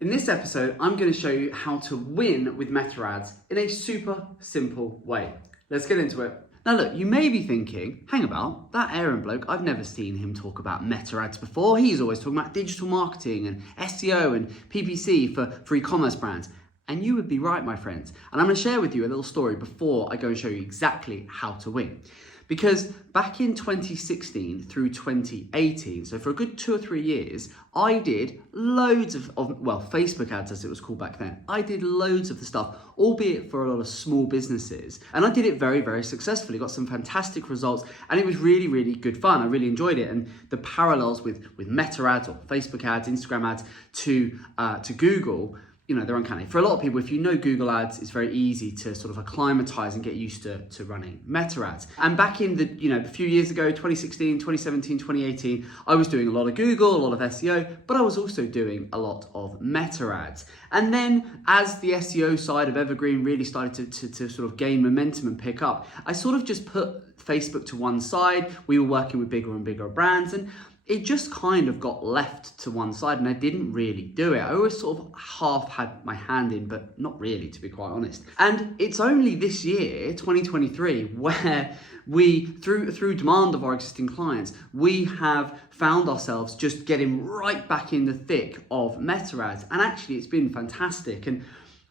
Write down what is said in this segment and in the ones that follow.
In this episode, I'm going to show you how to win with Meta ads in a super simple way. Let's get into it. Now look, you may be thinking, hang about, that Aaron bloke, I've never seen him talk about Meta ads before. He's always talking about digital marketing and SEO and PPC for e-commerce brands. And you would be right, my friends. And I'm going to share with you a little story before I go and show you exactly how to win. Because back in 2016 through 2018, so for a good 2 or 3 years, I did loads of Facebook ads as it was called back then. I did loads of the stuff, albeit for a lot of small businesses. And I did it very, very successfully, got some fantastic results, and it was really, really good fun. I really enjoyed it. And the parallels with Meta ads or Facebook ads, Instagram ads to Google, you know, they're uncanny. For a lot of people, if you know Google ads, it's very easy to sort of acclimatize and get used to running Meta ads. And back in a few years ago, 2016, 2017, 2018, I was doing a lot of Google, a lot of SEO, but I was also doing a lot of Meta ads. And then as the SEO side of Evergreen really started to sort of gain momentum and pick up, I sort of just put Facebook to one side. We were working with bigger and bigger brands, and it just kind of got left to one side, and I didn't really do it. I always sort of half had my hand in, but not really, to be quite honest. And it's only this year, 2023, where we, through demand of our existing clients, we have found ourselves just getting right back in the thick of Meta ads. And actually, it's been fantastic. And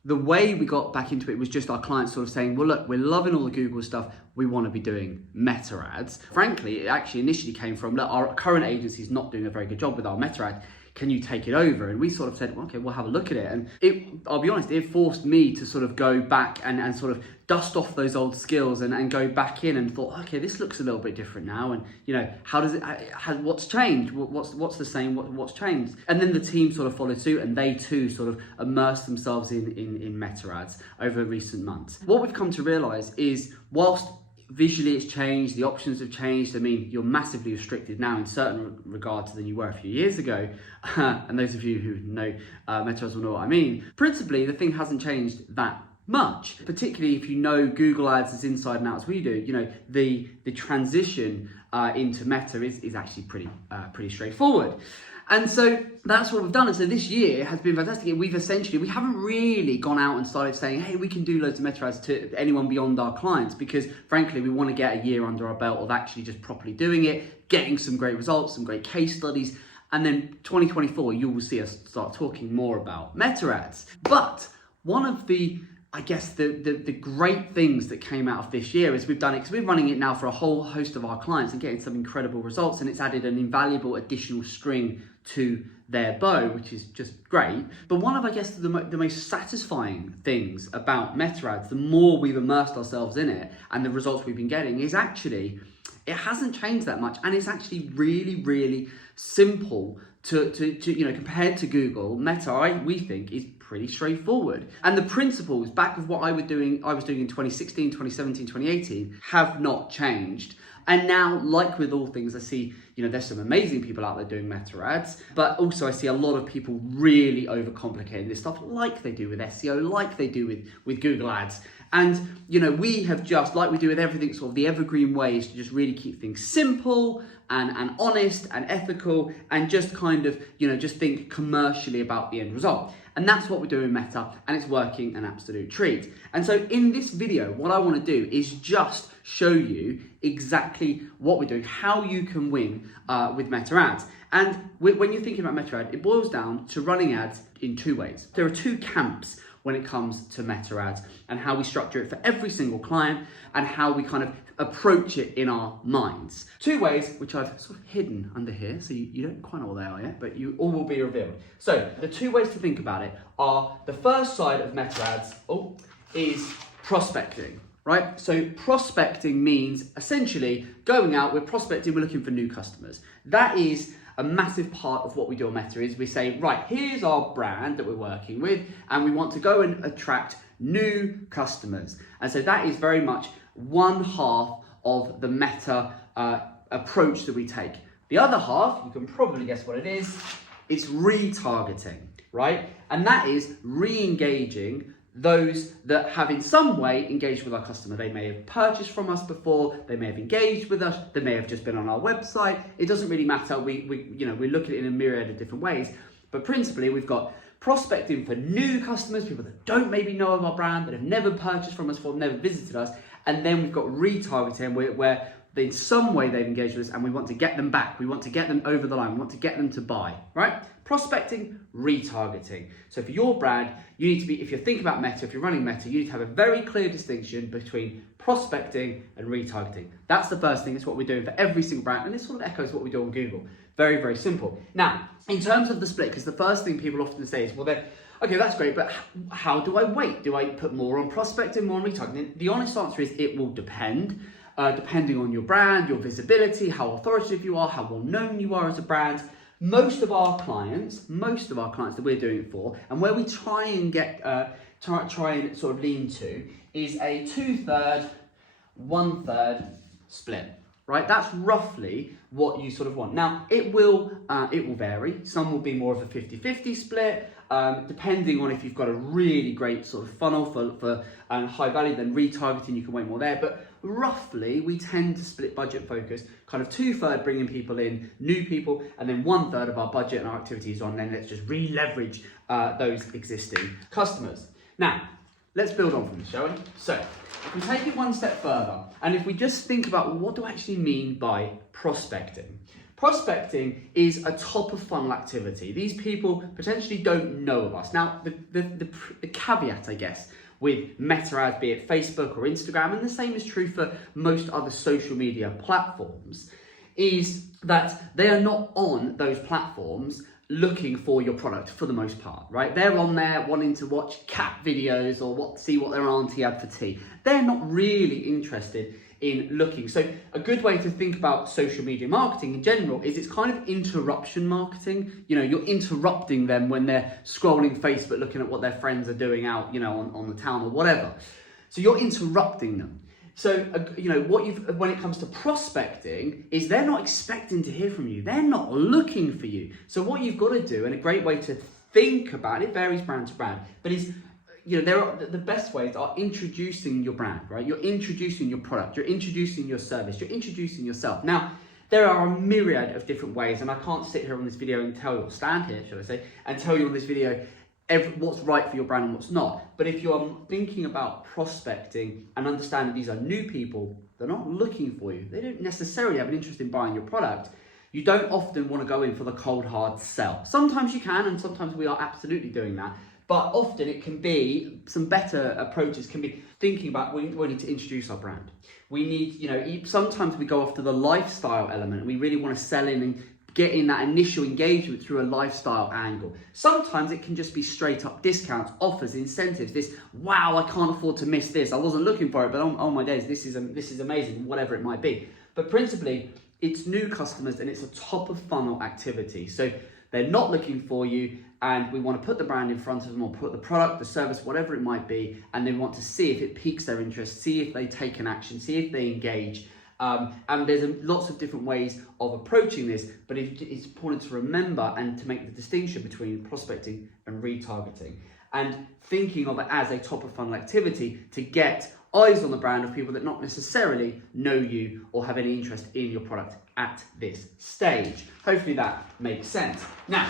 the way we got back into it was just our clients sort of saying, well, look, we're loving all the Google stuff. We want to be doing Meta ads. Frankly, it actually initially came from, look, our current agency is not doing a very good job with our Meta ad. Can you take it over? And we sort of said, well, okay, we'll have a look at it. And I'll be honest, it forced me to sort of go back and sort of dust off those old skills and go back in and thought, okay, this looks a little bit different now. And, you know, how does it, what's changed? What's the same? What's changed? And then the team sort of followed suit, and they too sort of immersed themselves in Meta ads over recent months. What we've come to realize is, whilst visually it's changed, the options have changed. I mean, you're massively restricted now in certain regards than you were a few years ago. And those of you who know Meta ads will know what I mean. Principally, the thing hasn't changed that much, particularly if you know Google ads as inside and out as we do. You know, the transition into Meta is actually pretty straightforward. And so that's what we've done. And so this year has been fantastic. We haven't really gone out and started saying, hey, we can do loads of Meta ads to anyone beyond our clients, because frankly, we want to get a year under our belt of actually just properly doing it, getting some great results, some great case studies. And then 2024, you will see us start talking more about Meta ads. But one of the great things that came out of this year is we've done it because we're running it now for a whole host of our clients and getting some incredible results, and it's added an invaluable additional string to their bow, which is just great. But one of, the most satisfying things about Meta ads, the more we've immersed ourselves in it and the results we've been getting, is actually, it hasn't changed that much, and it's actually really, really simple to compared to Google. Meta, we think, is pretty straightforward. And the principles back of what I was doing in 2016, 2017, 2018 have not changed. And now, like with all things, I see, there's some amazing people out there doing Meta ads, but also I see a lot of people really overcomplicating this stuff, like they do with SEO, like they do with Google ads. And, we have just, like we do with everything, sort of the evergreen ways to just really keep things simple and honest and ethical, and just kind of, just think commercially about the end result. And that's what we're doing in Meta, and it's working an absolute treat. And so in this video, what I want to do is just show you exactly what we're doing, how you can win with Meta ads. And when you're thinking about Meta ad, it boils down to running ads in 2 ways. There are 2 camps when it comes to Meta ads, and how we structure it for every single client, and how we kind of approach it in our minds. 2 ways, which I've sort of hidden under here, so you don't quite know what they are yet, but you all will be revealed. So the 2 ways to think about it are, the first side of Meta ads is prospecting, right? So prospecting means essentially going out, we're prospecting, we're looking for new customers. That is a massive part of what we do on Meta. Is we say, right, here's our brand that we're working with, and we want to go and attract new customers. And so that is very much one half of the Meta approach that we take. The other half, you can probably guess what it is, it's retargeting, right? And that is re-engaging those that have in some way engaged with our customer. They may have purchased from us before, they may have engaged with us, they may have just been on our website. It doesn't really matter. We look at it in a myriad of different ways, but principally we've got prospecting for new customers, people that don't maybe know of our brand, that have never purchased from us before, never visited us. And then we've got retargeting, where in some way they've engaged with us and we want to get them back. We want to get them over the line. We want to get them to buy, right? Prospecting, retargeting. So for your brand, you need to be, if you're thinking about Meta, if you're running Meta, you need to have a very clear distinction between prospecting and retargeting. That's the first thing. It's what we're doing for every single brand. And this sort of echoes what we do on Google. Very, very simple. Now, in terms of the split, because the first thing people often say is, well, okay, that's great, but how do I weight? Do I put more on prospecting, more on retargeting? The honest answer is it will depend. Depending on your brand, your visibility, how authoritative you are, how well known you are as a brand. Most of our clients that we're doing it for, and where we try and get, try and sort of lean to, is a 2/3, 1/3 split, right? That's roughly what you sort of want. Now, it will vary. Some will be more of a 50-50 split, depending on if you've got a really great sort of funnel for high value, then retargeting, you can weigh more there. But roughly, we tend to split budget focus, kind of 2/3 bringing people in, new people, and then 1/3 of our budget and our activities on, then let's just re-leverage those existing customers. Now, let's build on from this, shall we? So, if we take it one step further, and if we just think about, well, what do I actually mean by prospecting? Prospecting is a top of funnel activity. These people potentially don't know of us. Now, the caveat, I guess, with Meta ads, be it Facebook or Instagram, and the same is true for most other social media platforms, is that they are not on those platforms looking for your product for the most part, right? They're on there wanting to watch cat videos or see what their auntie had for tea. They're not really interested in looking. So a good way to think about social media marketing in general is it's kind of interruption marketing. You know, you're interrupting them when they're scrolling Facebook, looking at what their friends are doing out, you know, on the town or whatever. So you're interrupting them. So, you know, when it comes to prospecting is they're not expecting to hear from you. They're not looking for you. So what you've got to do, and a great way to think about it, varies brand to brand, but is, you know, the best ways are introducing your brand, right? You're introducing your product, you're introducing your service, you're introducing yourself. Now, there are a myriad of different ways, and I can't sit here on this video and tell you, or stand here, should I say, and tell you on this video what's right for your brand and what's not. But if you're thinking about prospecting and understanding these are new people, they're not looking for you, they don't necessarily have an interest in buying your product, you don't often want to go in for the cold hard sell. Sometimes you can, and sometimes we are absolutely doing that. But often it can be, some better approaches can be thinking about, we need to introduce our brand. We need, you know, sometimes we go after the lifestyle element and we really want to sell in and get in that initial engagement through a lifestyle angle. Sometimes it can just be straight up discounts, offers, incentives, this, wow, I can't afford to miss this. I wasn't looking for it, but oh my days, this is amazing, whatever it might be. But principally, it's new customers and it's a top of funnel activity. So they're not looking for you, and we want to put the brand in front of them or put the product, the service, whatever it might be, and they want to see if it piques their interest, see if they take an action, see if they engage. And there's lots of different ways of approaching this, but it's important to remember and to make the distinction between prospecting and retargeting, and thinking of it as a top of funnel activity to get eyes on the brand of people that not necessarily know you or have any interest in your product at this stage. Hopefully that makes sense. Now,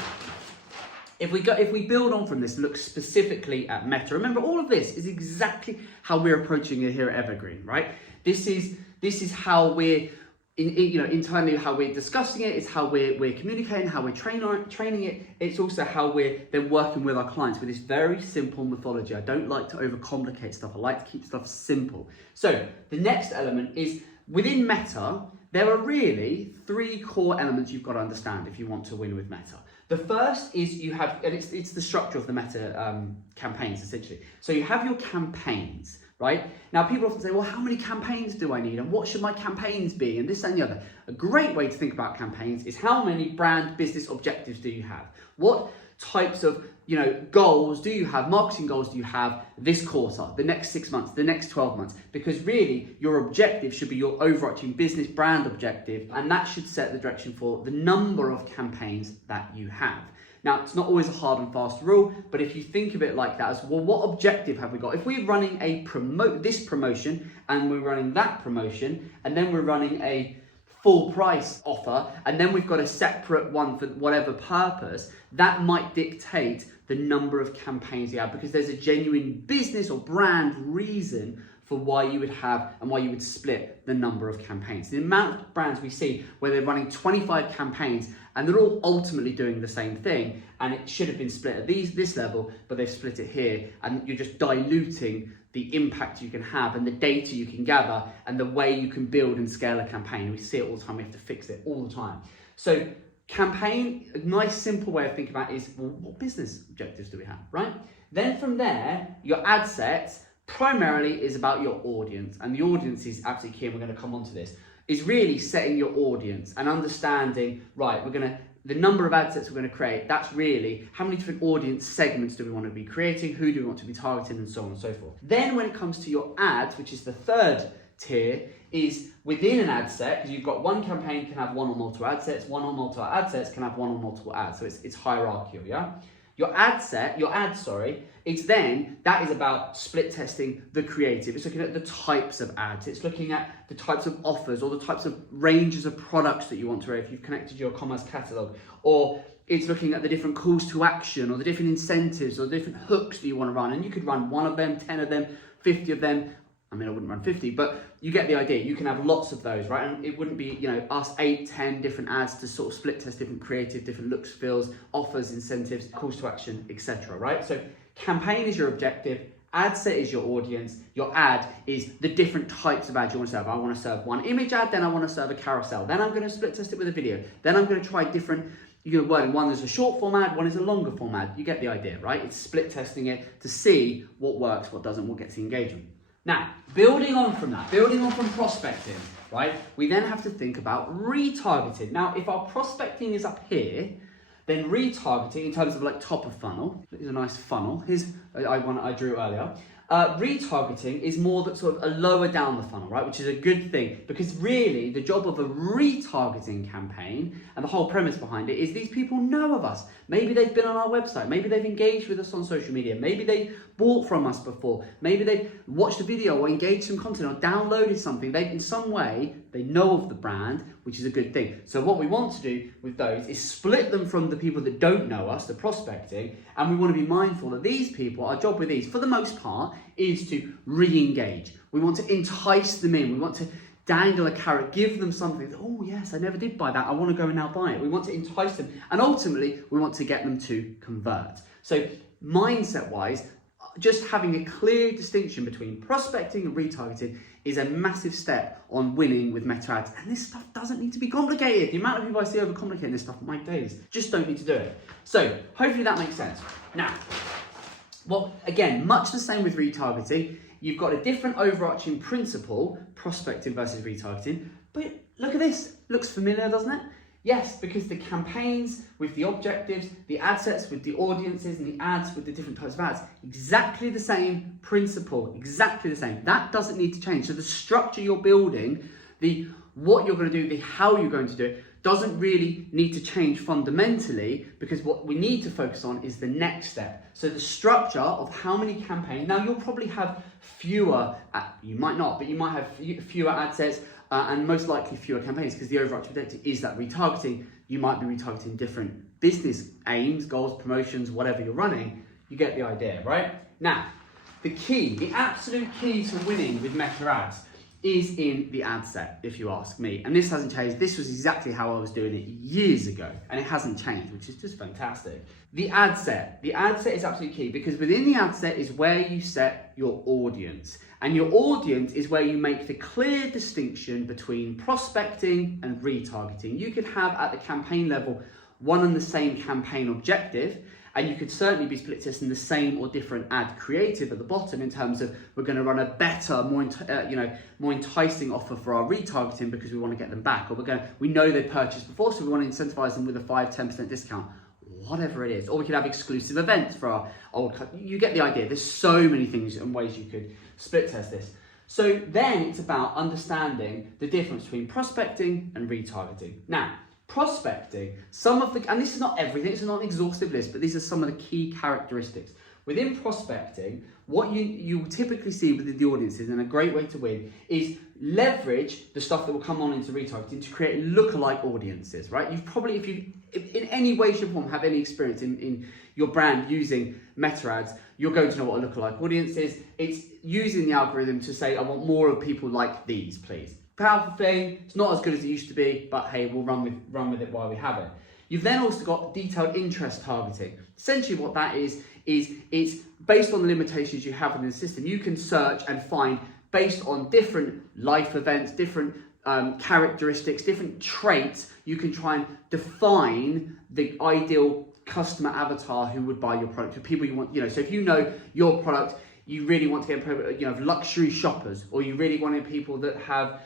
if we build on from this, look specifically at Meta. Remember, all of this is exactly how we're approaching it here at Evergreen, right? This is how we're internally how we're discussing it. It's how we're communicating, how we're training it. It's also how we're then working with our clients with this very simple methodology. I don't like to overcomplicate stuff. I like to keep stuff simple. So the next element is within Meta. There are really 3 core elements you've got to understand if you want to win with Meta. The first is you have, and it's the structure of the Meta campaigns essentially. So you have your campaigns, right? Now people often say, well, how many campaigns do I need? And what should my campaigns be? And this and the other. A great way to think about campaigns is how many brand business objectives do you have? What types of goals do you have, marketing goals do you have this quarter, the next 6 months, the next 12 months? Because really your objective should be your overarching business brand objective, and that should set the direction for the number of campaigns that you have. Now, it's not always a hard and fast rule, but if you think of it like that as, well, what objective have we got? If we're running this promotion and we're running that promotion, and then we're running a full price offer, and then we've got a separate one for whatever purpose, that might dictate the number of campaigns you have, because there's a genuine business or brand reason for why you would have and why you would split the number of campaigns. The amount of brands we see where they're running 25 campaigns and they're all ultimately doing the same thing, and it should have been split at this level, but they've split it here, and you're just diluting the impact you can have and the data you can gather and the way you can build and scale a campaign. We see it all the time, we have to fix it all the time. So campaign, a nice simple way of thinking about it is, well, what business objectives do we have, right? Then from there, your ad sets primarily is about your audience, and the audience is absolutely key, and we're going to come on to this, is really setting your audience and understanding, right, the number of ad sets we're going to create, that's really how many different audience segments do we want to be creating, who do we want to be targeting, and so on and so forth. Then when it comes to your ads, which is the third tier, is within an ad set, because you've got one campaign can have one or multiple ad sets, one or multiple ad sets can have one or multiple ads, so it's hierarchical, yeah? Your ad, it's then, that is about split testing the creative. It's looking at the types of ads. It's looking at the types of offers or the types of ranges of products that you want to rate if you've connected your commerce catalog. Or it's looking at the different calls to action or the different incentives or the different hooks that you want to run. And you could run 1 of them, 10 of them, 50 of them. I mean, I wouldn't run 50, but you get the idea. You can have lots of those, right? And it wouldn't be, us 8, 10 different ads to sort of split test different creative, different looks, feels, offers, incentives, calls to action, etc., right? So campaign is your objective, ad set is your audience, your ad is the different types of ads you want to serve. I want to serve one image ad, then I want to serve a carousel, then I'm going to split test it with a video, then I'm going to try different, wording. One is a short form ad, one is a longer form ad. You get the idea, right? It's split testing it to see what works, what doesn't, what gets the engagement. Now, building on from prospecting, right, we then have to think about retargeting. Now, if our prospecting is up here, then retargeting in terms of like top of funnel, here's a nice funnel, here's one I drew earlier. Retargeting is more that sort of a lower down the funnel, right, which is a good thing, because really the job of a retargeting campaign and the whole premise behind it is these people know of us. Maybe they've been on our website, maybe they've engaged with us on social media, maybe they bought from us before, maybe they've watched a video or engaged some content or downloaded something. In some way, they know of the brand, which is a good thing. So what we want to do with those is split them from the people that don't know us, the prospecting, and we want to be mindful that these people, our job with these, for the most part, is to re-engage. We want to entice them in. We want to dangle a carrot, give them something. Oh yes, I never did buy that. I want to go and now buy it. We want to entice them. And ultimately, we want to get them to convert. So mindset-wise, just having a clear distinction between prospecting and retargeting is a massive step on winning with meta ads. And this stuff doesn't need to be complicated. The amount of people I see overcomplicating this stuff, my days, just don't need to do it. So hopefully that makes sense. Now, well, again, much the same with retargeting. You've got a different overarching principle, prospecting versus retargeting. But look at this. Looks familiar, doesn't it? Yes, because the campaigns with the objectives, the ad sets with the audiences, and the ads with the different types of ads, exactly the same principle, exactly the same. That doesn't need to change. So the structure you're building, the what you're going to do, the how you're going to do it, doesn't really need to change fundamentally, because what we need to focus on is the next step. So the structure of how many campaigns, now you'll probably have fewer, you might not, but you might have fewer ad sets, and most likely fewer campaigns, because the overarching objective is that retargeting. You might be retargeting different business aims, goals, promotions, whatever you're running. You get the idea, right? Now, the absolute key to winning with meta ads is in the ad set, if you ask me. And this hasn't changed. This was exactly how I was doing it years ago, and it hasn't changed, which is just fantastic. The ad set is absolutely key, because within the ad set is where you set your audience. And your audience is where you make the clear distinction between prospecting and retargeting. You could have at the campaign level one and the same campaign objective, and you could certainly be split testing the same or different ad creative at the bottom in terms of we're going to run a better, more enticing offer for our retargeting because we want to get them back, or we know they purchased before, so we want to incentivize them with a 5-10% discount, whatever it is. Or we could have exclusive events for our old. You get the idea. There's so many things and ways you could split test this. So then it's about understanding the difference between prospecting and retargeting. Now, prospecting, and this is not everything, it's not an exhaustive list, but these are some of the key characteristics. Within prospecting, what you will typically see within the audiences, and a great way to win, is leverage the stuff that will come on into retargeting to create lookalike audiences, right? You've probably, if you in any way, shape, or form have any experience in your brand using meta ads, you're going to know what a lookalike audience is. It's using the algorithm to say, I want more of people like these, please. Powerful thing. It's not as good as it used to be, but hey, we'll run with it while we have it. You've then also got detailed interest targeting. Essentially what that is it's based on the limitations you have within the system. You can search and find based on different life events, different characteristics, different traits. You can try and define the ideal customer avatar who would buy your product, the people you want, so if you know your product, you really want to get luxury shoppers, or you really wanted people that have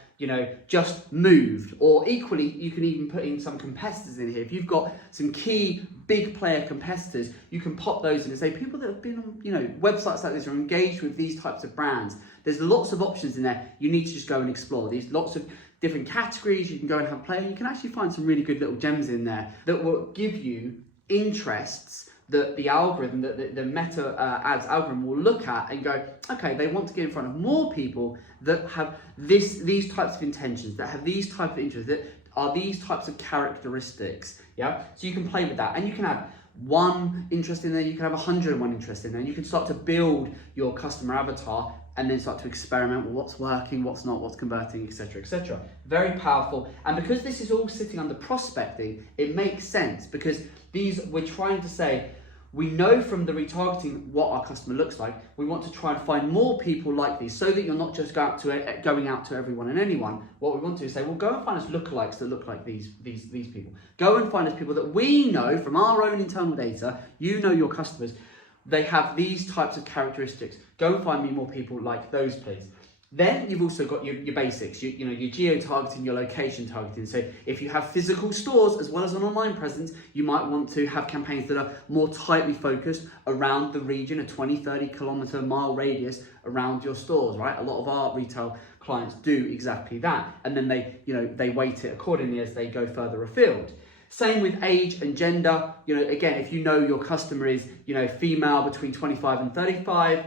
just moved, or equally you can even put in some competitors in here. If you've got some key big player competitors, you can pop those in and say people that have been on websites like this or engaged with these types of brands. There's lots of options in there. You need to just go and explore these lots of different categories. You can go and have play, and you can actually find some really good little gems in there that will give you interests that the algorithm, that the meta ads algorithm will look at and go, okay, they want to get in front of more people that have these types of intentions, that have these types of interests, that are these types of characteristics. Yeah, so you can play with that, and you can have one interest in there, you can have 101 interests in there, and you can start to build your customer avatar and then start to experiment with what's working, what's not, what's converting, etc., etc. Very powerful. And because this is all sitting under prospecting, it makes sense, because we're trying to say, we know from the retargeting what our customer looks like. We want to try and find more people like these, so that you're not just going out to everyone and anyone. What we want to do is say, well, go and find us lookalikes that look like these people. Go and find us people that we know from our own internal data. Your customers, they have these types of characteristics. Go and find me more people like those, please. Then you've also got your basics, your geo-targeting, your location targeting. So if you have physical stores as well as an online presence, you might want to have campaigns that are more tightly focused around the region, a 20, 30 kilometer mile radius around your stores, right? A lot of our retail clients do exactly that. And then they weight it accordingly as they go further afield. Same with age and gender. Again, if you know your customer is, female between 25 and 35,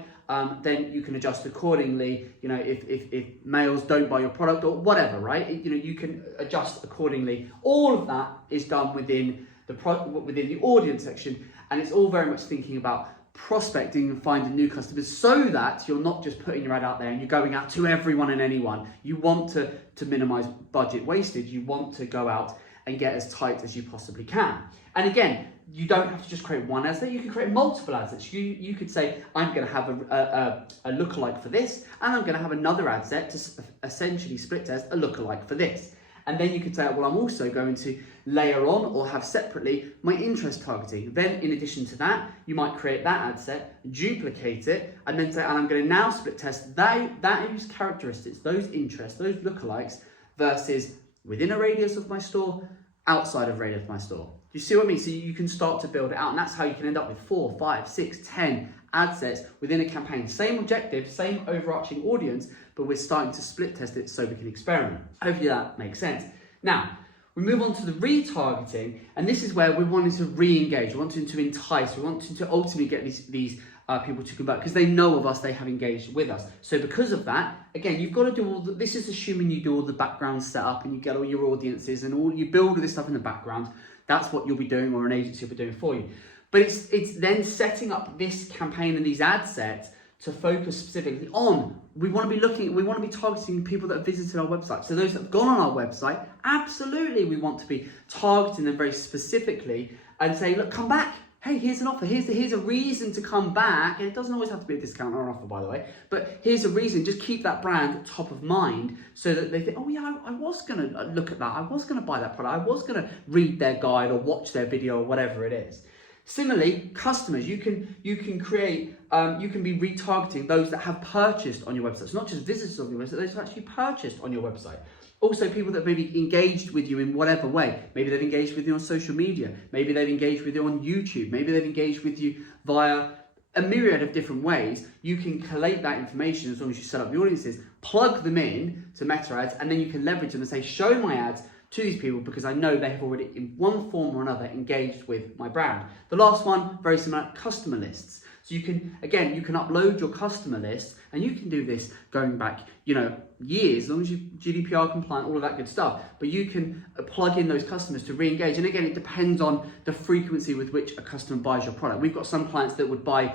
then you can adjust accordingly. If males don't buy your product or whatever, right? You can adjust accordingly. All of that is done within the audience section, and it's all very much thinking about prospecting and finding new customers, so that you're not just putting your ad out there and you're going out to everyone and anyone. You want to minimize budget wastage. You want to go out and get as tight as you possibly can. And again, you don't have to just create one ad set, you can create multiple ad sets. You could say, I'm going to have a lookalike for this, and I'm going to have another ad set to essentially split test a lookalike for this. And then you could say, well, I'm also going to layer on or have separately my interest targeting. Then in addition to that, you might create that ad set, duplicate it, and then say, and I'm going to now split test those characteristics, those interests, those lookalikes, versus within a radius of my store, outside of radius of my store. Do you see what I mean? So you can start to build it out, and that's how you can end up with 4, 5, 6, 10 ad sets within a campaign. Same objective, same overarching audience, but we're starting to split test it so we can experiment. Hopefully that makes sense. Now, we move on to the retargeting, and this is where we're wanting to re-engage, we're wanting to entice, we're wanting to ultimately get these people to convert, because they know of us, they have engaged with us. So because of that, again, you've got to do this is assuming you do all the background setup and you get all your audiences and you build all this stuff in the background. That's what you'll be doing, or an agency will be doing for you. But it's then setting up this campaign and these ad sets to focus specifically on, we want to be targeting people that have visited our website. So those that have gone on our website, absolutely we want to be targeting them very specifically and say, look, come back. Hey, here's an offer. Here's a reason to come back. And it doesn't always have to be a discount or an offer, by the way. But here's a reason. Just keep that brand top of mind, so that they think, oh yeah, I was going to look at that. I was going to buy that product. I was going to read their guide or watch their video or whatever it is. Similarly, customers, you can create, you can be retargeting those that have purchased on your website. It's not just visitors on your website, those who have actually purchased on your website. Also, people that maybe engaged with you in whatever way. Maybe they've engaged with you on social media. Maybe they've engaged with you on YouTube. Maybe they've engaged with you via a myriad of different ways. You can collate that information as long as you set up the audiences, plug them in to meta ads, and then you can leverage them and say, show my ads to these people because I know they have already in one form or another engaged with my brand. The last one, very similar, customer lists. So you can, again, you can upload your customer list, and you can do this going back, years, as long as you're GDPR compliant, all of that good stuff. But you can plug in those customers to re-engage. And again, it depends on the frequency with which a customer buys your product. We've got some clients that would buy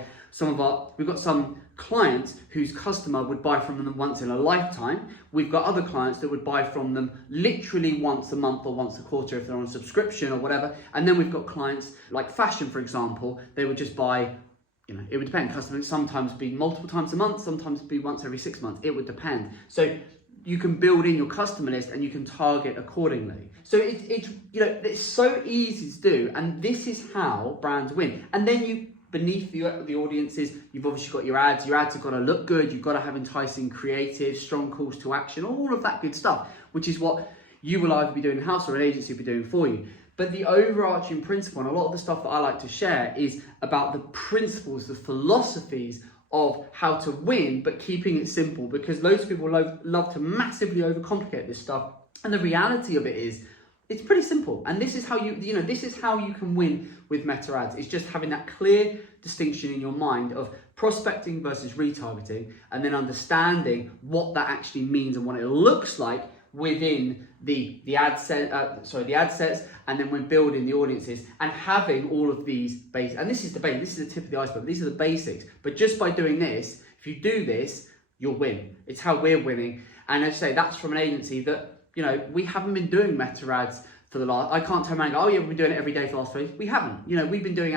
we've got some clients whose customer would buy from them once in a lifetime. We've got other clients that would buy from them literally once a month or once a quarter if they're on a subscription or whatever. And then we've got clients like fashion, for example, they would just buy, it would depend. Customers sometimes be multiple times a month, sometimes be once every 6 months. It would depend. So you can build in your customer list and you can target accordingly. So it's so easy to do, and this is how brands win. And then beneath the audiences, you've obviously got your ads. Your ads have got to look good. You've got to have enticing creative, strong calls to action, all of that good stuff, which is what you will either be doing in-house or an agency will be doing for you. But the overarching principle, and a lot of the stuff that I like to share, is about the principles, the philosophies of how to win, but keeping it simple, because loads of people love to massively overcomplicate this stuff. And the reality of it is, it's pretty simple. And this is how this is how you can win with meta ads. It's just having that clear distinction in your mind of prospecting versus retargeting, and then understanding what that actually means and what it looks like within the ad sets, and then when building the audiences and having all of these basics. And this is the tip of the iceberg. These are the basics. But just by doing this, if you do this, you'll win. It's how we're winning. And as I say, that's from an agency that, we haven't been doing meta ads for the last, I can't turn around and go, oh yeah, we've been doing it every day for the last 3 years. We haven't. We've been doing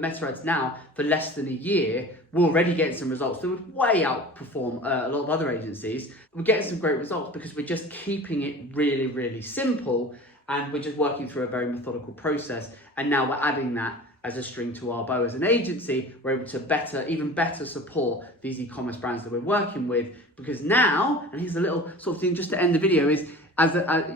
meta ads now for less than a year. We're already getting some results that would way outperform a lot of other agencies. We're getting some great results because we're just keeping it really, really simple, and we're just working through a very methodical process. And now we're adding that as a string to our bow as an agency. We're able to even better support these e-commerce brands that we're working with, because now, and here's a little sort of thing just to end the video, is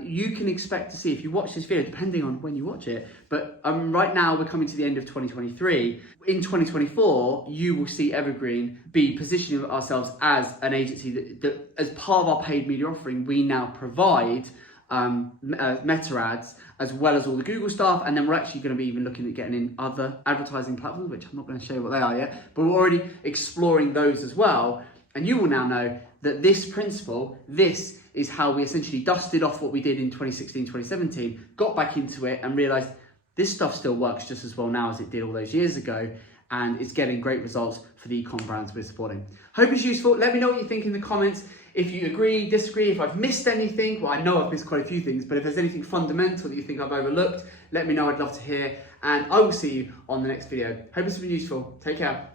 you can expect to see, if you watch this video, depending on when you watch it, but right now we're coming to the end of 2023. In 2024, you will see Evergreen be positioning ourselves as an agency that as part of our paid media offering, we now provide meta ads as well as all the Google stuff, and then we're actually going to be even looking at getting in other advertising platforms, which I'm not going to show you what they are yet, but we're already exploring those as well. And you will now know that this principle, this is how we essentially dusted off what we did in 2016, 2017, got back into it and realized this stuff still works just as well now as it did all those years ago, and it's getting great results for the e-com brands we're supporting. Hope it's useful. Let me know what you think in the comments. If you agree, disagree, if I've missed anything, well, I know I've missed quite a few things, but if there's anything fundamental that you think I've overlooked, let me know. I'd love to hear, and I will see you on the next video. Hope it's been useful. Take care.